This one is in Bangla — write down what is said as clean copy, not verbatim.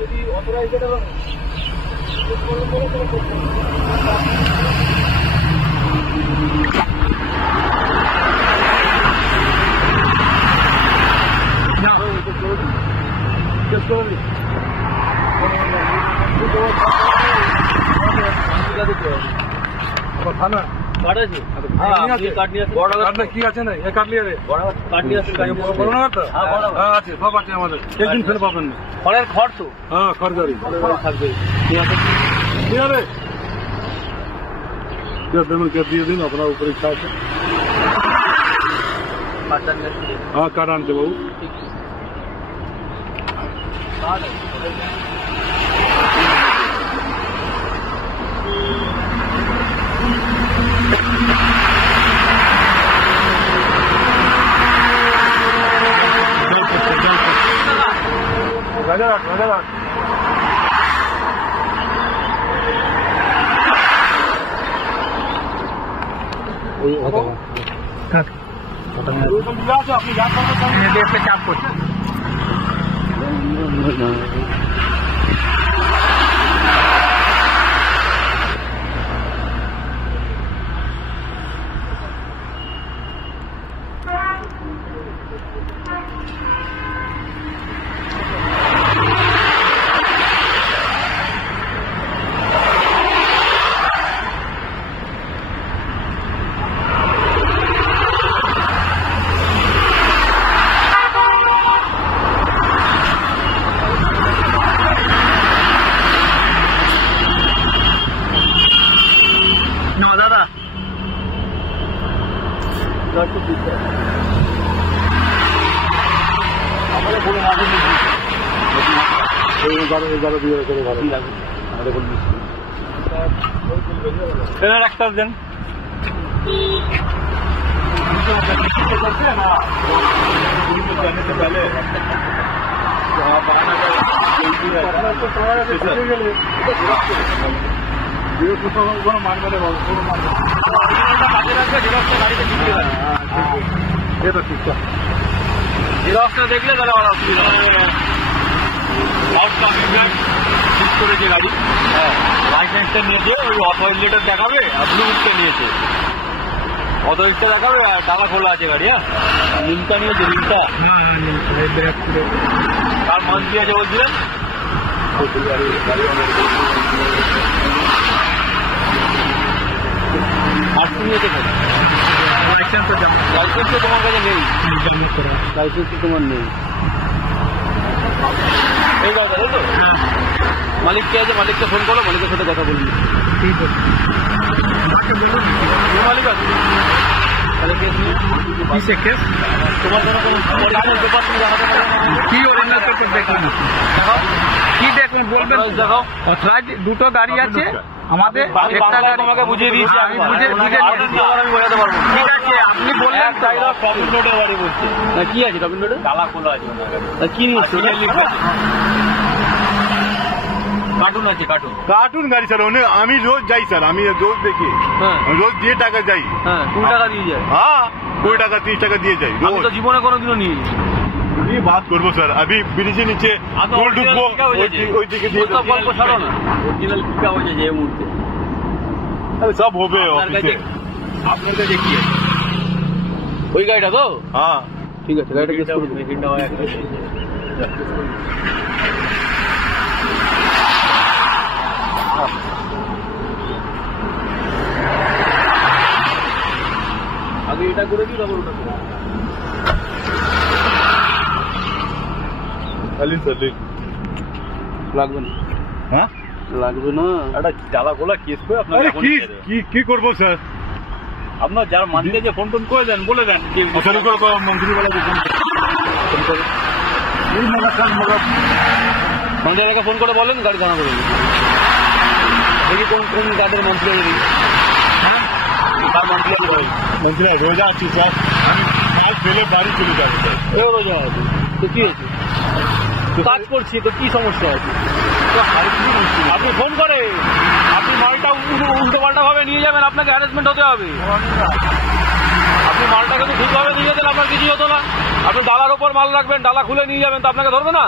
যদি অথরাইজ থানা কাট আছে কি আছে না এ কাটলি রে কাট নিয়ে আসছে বড় না তো হ্যাঁ আছে সব আছে আমাদের একদিন ফেলে পাবেন না খড়ের খড় তো হ্যাঁ খড় গাড়ি থাকবে কি আছে দিয়ে দিন আপনার উপরে ইচ্ছা আছে हाँ काट आनते बाबू राजा আপনি চাপ করছেন একটা দেন দেখলে তাহলে অসুবিধা করেছে গাড়ি লাইসেন্সটা নিয়েছে ওই অথরিটিটা দেখাবে আর ব্লুটা নিয়েছে অথরিটিটা দেখাবে আর টাকা খোলা আছে গাড়ি হ্যাঁ লিঙ্কটা নিয়েছে লিঙ্কটা কার মন্ত্রী আছে বলছিলেন আর নিয়েছে লাইসেন্স তো তোমার কাছে নেই লাইসেন্স তো তোমার নেই এই কথা তাই তো মালিক কে আছে মালিককে ফোন করো মালিকের সাথে কথা বলবি ঠিক আছে মালিক আছে তাহলে কেস নিয়ে কিসে কেস তোমার কোনো ব্যাপার তুমি জানাতে পারবে কি অরিজিনাল পেপার দেখুন কি দেখুন বলবেন দেখাও অথরাইজ দুটো গাড়ি আছে আমাদের একটা গাড়ি তোমাকে বুঝিয়ে দিয়েছি আমি বুঝে আমি বোঝাতে পারবো ঠিক আছে আপনি বললেন চাইরা টপিক নোটে গাড়ি বলছি কি আছে টপিক নোটে তালা খোলা আছে কি নিয়ে कार्टून আছে कार्टून कार्टून गाड़ी सर আমি রোজ যাই স্যার আমি রোজ দেখি রোজ দিয়ে টাকা যাই হ্যাঁ 2 টাকা দিয়ে যায় হ্যাঁ 2 টাকা 30 টাকা দিয়ে যাই আমি তো জীবনে কোনোদিনও নিই ये बात করব স্যার अभी ব্রিজের নিচে টোল ঢুকবো ওই দিকে দিয়ে তো গল্প ছাড়ো না অরিজিনাল কি কাজ হয়েছে এই মুহূর্তে আরে সব হবে অফিসে আপনার কাছে কি আছে ওই গাড়িটা তো হ্যাঁ ঠিক আছে গাড়িটা কেস করব মেকিংটা হয় একটা আগে এটা করে দিই তারপর ওটা করে চালিন চালিন লাগবে না হ্যাঁ লাগবে না এটা জ্বালা গোলা কেস করে আপনার কি করব স্যার আপনার যারা মানতে যে ফোন টোন করে দেন বলে দেন মন্ত্রীওয়ালাকে ফোন করে মন্ত্রীওয়ালাকে ফোন করে বলেন গাড়ি জানা করে দেখি কোন কোন গাড়ির মন্ত্রী হ্যাঁ মন্ত্রী রোজা আছি স্যার কাল ফেলে বাড়ি চলে যাবে রোজা আছে তো কি আছে কাজ করছি তো কি সমস্যা আছে আপনি ফোন করে আপনি মালটা উল্টো পাল্টা ভাবে নিয়ে যাবেন আপনাকে হ্যারাসমেন্ট হতে হবে আপনি মালটাকে তো ঠিকভাবে নিয়ে যেতেন আপনার কিছুই হতো না আপনি ডালার ওপর মাল রাখবেন ডালা খুলে নিয়ে যাবেন তো আপনাকে ধরবে না